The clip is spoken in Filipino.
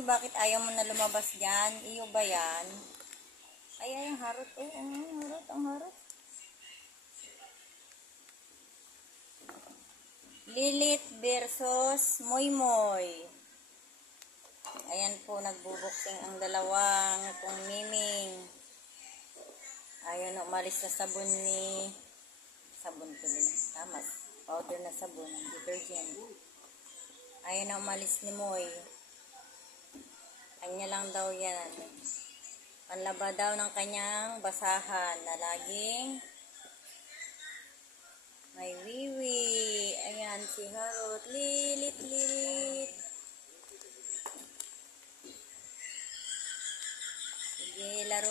Moy, bakit ayaw mo na lumabas dyan? Iyo ba yan? Ay, ang harot. Ay, ang harot. Lilith versus Moy Moy. Ayan po, nagbubuksing ang dalawang itong miming. Ayan, umalis na sabon ni... Sabon tuloy. Tama. Powder na sabon. Detergent. Ayan na umalis ni Moy. Kanya lang daw yan. Panlaba daw ng kanyang basahan na laging may wiwi. Ayan si Harot. Lilit. Sige, laro.